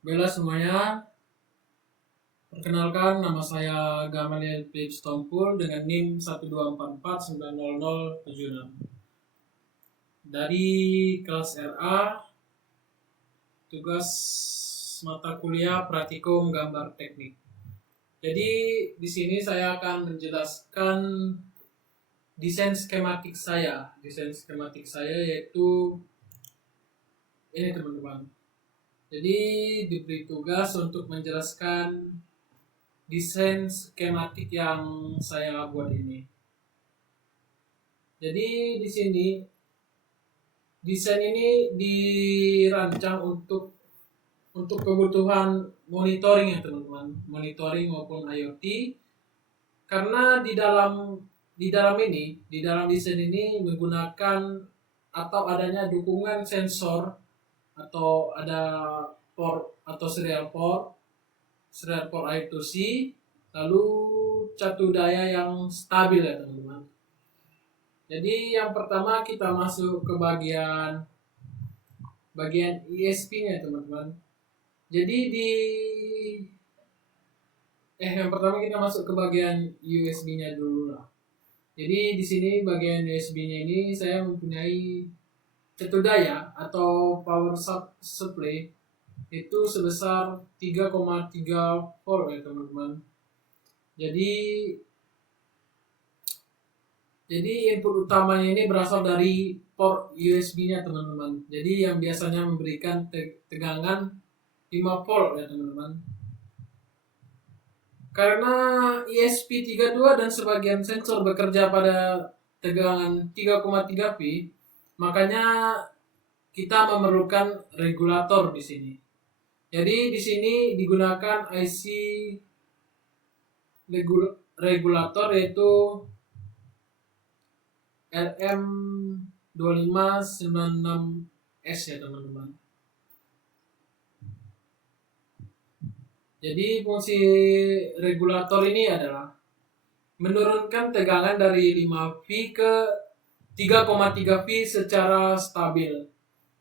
Bella semuanya, perkenalkan nama saya Gamaliel Philips Tompul dengan NIM 124490076 dari kelas RA, tugas mata kuliah praktikum gambar teknik. Jadi di sini saya akan menjelaskan desain skematik saya. Desain skematik saya yaitu ini teman-teman. Jadi diberi tugas untuk menjelaskan desain skematik yang saya buat ini. Jadi di sini desain ini dirancang untuk kebutuhan monitoring ya teman-teman, monitoring maupun IoT. Karena di dalam desain ini menggunakan atau adanya dukungan sensor atau ada port atau serial port I2C, lalu catu daya yang stabil ya teman-teman. Jadi yang pertama kita masuk ke bagian ISP-nya teman-teman. Jadi yang pertama kita masuk ke bagian USB-nya dulu lah. Jadi di sini bagian USB-nya ini saya mempunyai catu daya atau power supply itu sebesar 3,3 volt ya teman-teman. Jadi input utamanya ini berasal dari port USB-nya teman-teman. Jadi yang biasanya memberikan tegangan 5 volt ya teman-teman. Karena ESP32 dan sebagian sensor bekerja pada tegangan 3,3 V, makanya kita memerlukan regulator di sini. Jadi di sini digunakan IC regulator yaitu LM2596S ya teman-teman. Jadi fungsi regulator ini adalah menurunkan tegangan dari 5 V ke 3,3 V secara stabil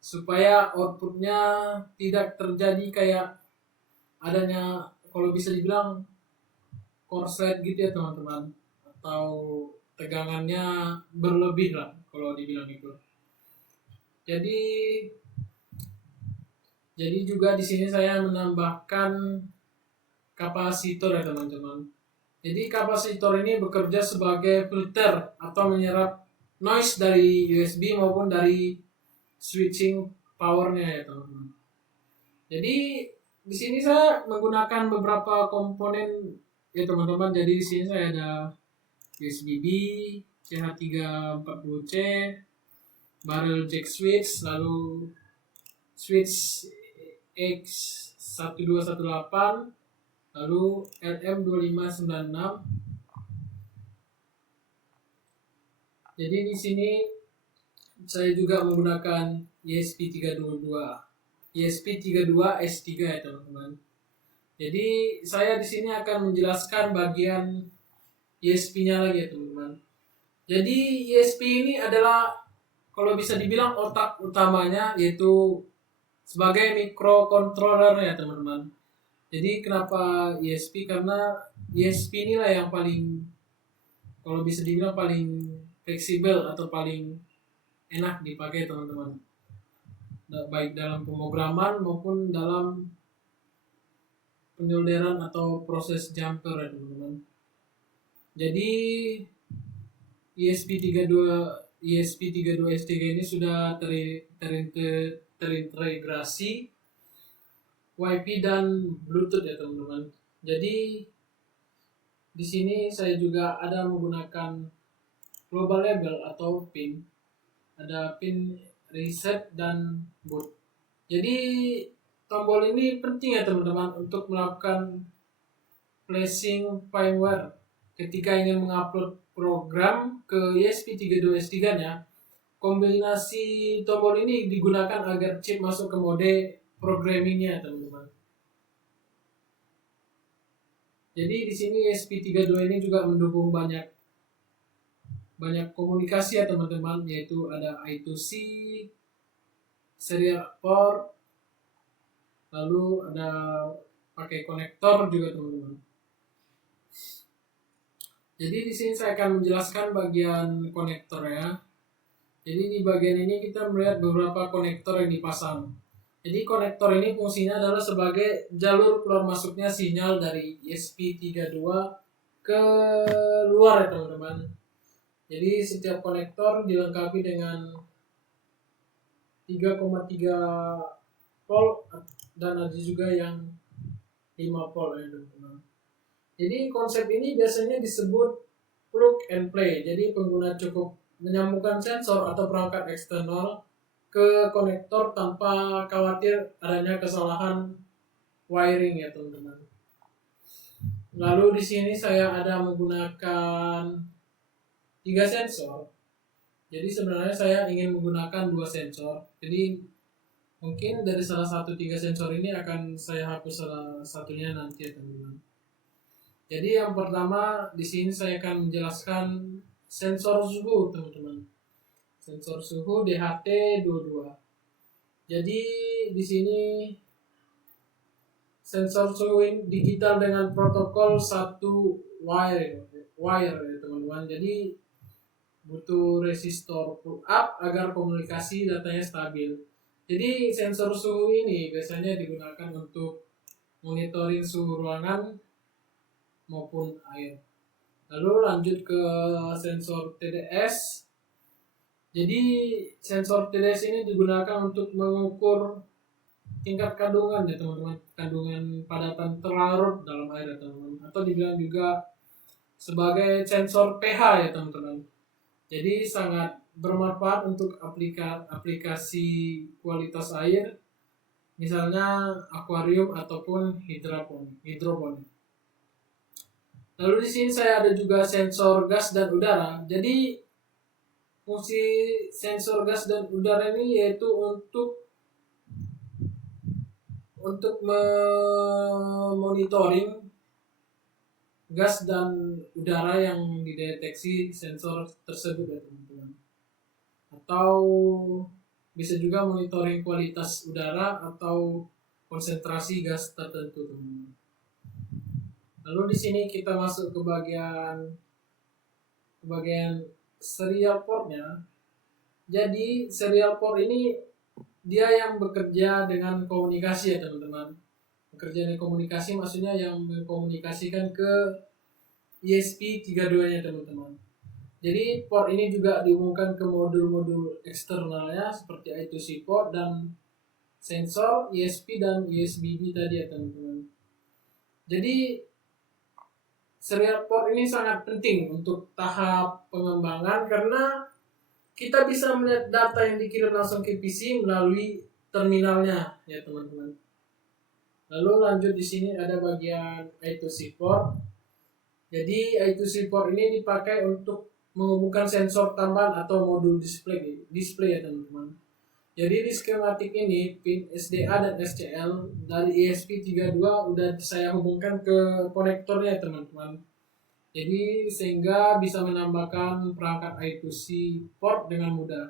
supaya outputnya tidak terjadi kayak adanya, kalau bisa dibilang korslet gitu ya teman-teman, atau tegangannya berlebih lah kalau dibilang itu. Jadi juga di sini saya menambahkan kapasitor ya teman-teman. Jadi kapasitor ini bekerja sebagai filter atau menyerap noise dari USB maupun dari switching powernya ya teman-teman. Jadi di sini saya menggunakan beberapa komponen ya teman-teman. Jadi di sini saya ada USB B, CH340C, barrel jack switch, lalu switch X1218, lalu LM2596. Jadi di sini saya juga menggunakan ESP32S3 ya teman-teman. Jadi saya di sini akan menjelaskan bagian ESP-nya lagi ya teman-teman. Jadi ESP ini adalah kalau bisa dibilang otak utamanya, yaitu sebagai microcontroller ya teman-teman. Jadi kenapa ESP? Karena ESP inilah yang paling, kalau bisa dibilang paling fleksibel atau paling enak dipakai teman-teman, baik dalam pemrograman maupun dalam penyolderan atau proses jumper ya teman-teman. Jadi ESP32S3 ini sudah terintegrasi Wi-Fi dan Bluetooth ya teman-teman. Jadi di sini saya juga ada menggunakan global label atau pin. Ada pin reset dan boot. Jadi tombol ini penting ya teman-teman untuk melakukan flashing firmware ketika ingin mengupload program ke ESP32S3-nya. Kombinasi tombol ini digunakan agar chip masuk ke mode programmingnya teman-teman. Jadi di sini ESP32 ini juga mendukung banyak komunikasi ya teman-teman, yaitu ada I2C, serial port, lalu ada pakai konektor juga teman-teman. Jadi di sini saya akan menjelaskan bagian konektor ya. Jadi di bagian ini kita melihat beberapa konektor yang dipasang. Jadi konektor ini fungsinya adalah sebagai jalur keluar masuknya sinyal dari ESP32 ke luar ya teman-teman. Jadi setiap konektor dilengkapi dengan 3,3 volt dan ada juga yang 5 volt ya teman-teman. Jadi konsep ini biasanya disebut plug and play. Jadi pengguna cukup menyambungkan sensor atau perangkat eksternal ke konektor tanpa khawatir adanya kesalahan wiring ya teman-teman. Lalu di sini saya ada menggunakan 3 sensor. Jadi sebenarnya saya ingin menggunakan 2 sensor. Jadi mungkin dari salah satu 3 sensor ini akan saya hapus salah satunya nanti ya teman-teman. Jadi yang pertama di sini saya akan menjelaskan sensor suhu teman-teman. Sensor suhu DHT22. Jadi di sini sensor suhu digital dengan protokol 1 wire ya teman-teman. Jadi butuh resistor pull up agar komunikasi datanya stabil. Jadi sensor suhu ini biasanya digunakan untuk monitoring suhu ruangan maupun air. Lalu lanjut ke sensor TDS. Jadi sensor TDS ini digunakan untuk mengukur tingkat kandungan ya teman-teman, kandungan padatan terlarut dalam air ya teman-teman, atau dibilang juga sebagai sensor pH ya teman-teman. Jadi sangat bermanfaat untuk aplikasi kualitas air, misalnya akuarium ataupun hidroponik. Lalu di sini saya ada juga sensor gas dan udara. Jadi fungsi sensor gas dan udara ini yaitu untuk memonitoring gas dan udara yang dideteksi sensor tersebut ya teman-teman. Atau bisa juga monitoring kualitas udara atau konsentrasi gas tertentu teman-teman. Lalu di sini kita masuk ke bagian serial portnya. Jadi serial port ini dia yang bekerja dengan komunikasi ya teman-teman. Bekerja dengan komunikasi maksudnya yang mengkomunikasikan ke ESP32 nya teman-teman. Jadi port ini juga dihubungkan ke modul-modul eksternalnya seperti I2C port dan sensor ESP dan USB tadi ya teman-teman. Jadi serial port ini sangat penting untuk tahap pengembangan karena kita bisa melihat data yang dikirim langsung ke PC melalui terminalnya ya teman-teman. Lalu lanjut di sini ada bagian I2C port. Jadi I2C port ini dipakai untuk menghubungkan sensor tambahan atau modul display ya teman-teman. Jadi di skematik ini pin SDA dan SCL dari ESP32 udah saya hubungkan ke konektornya teman-teman. Jadi sehingga bisa menambahkan perangkat I2C port dengan mudah.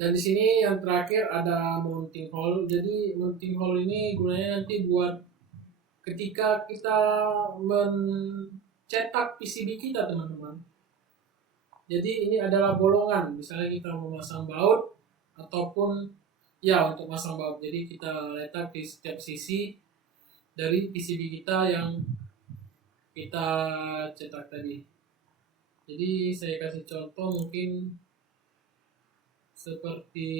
Dan di sini yang terakhir ada mounting hole. Jadi mounting hole ini gunanya nanti buat ketika kita mencetak PCB kita teman-teman. Jadi ini adalah bolongan, misalnya kita mau masang baut ataupun ya untuk masang baut. Jadi kita letak di setiap sisi dari PCB kita yang kita cetak tadi. Jadi saya kasih contoh mungkin seperti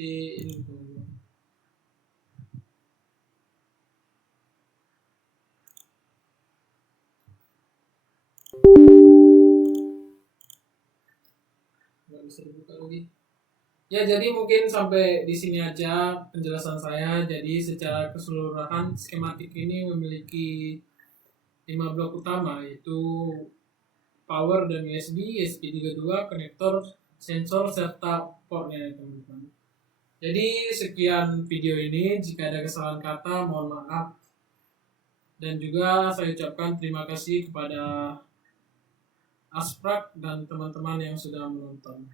ini teman-teman. Nggak bisa dibuka lagi. Ya jadi mungkin sampai di sini aja penjelasan saya. Jadi secara keseluruhan skematik ini memiliki 5 blok utama, yaitu power dan USB, ESP32, konektor, sensor, serta portnya teman-teman. Jadi sekian video ini, jika ada kesalahan kata mohon maaf. Dan juga saya ucapkan terima kasih kepada Asprak dan teman-teman yang sudah menonton.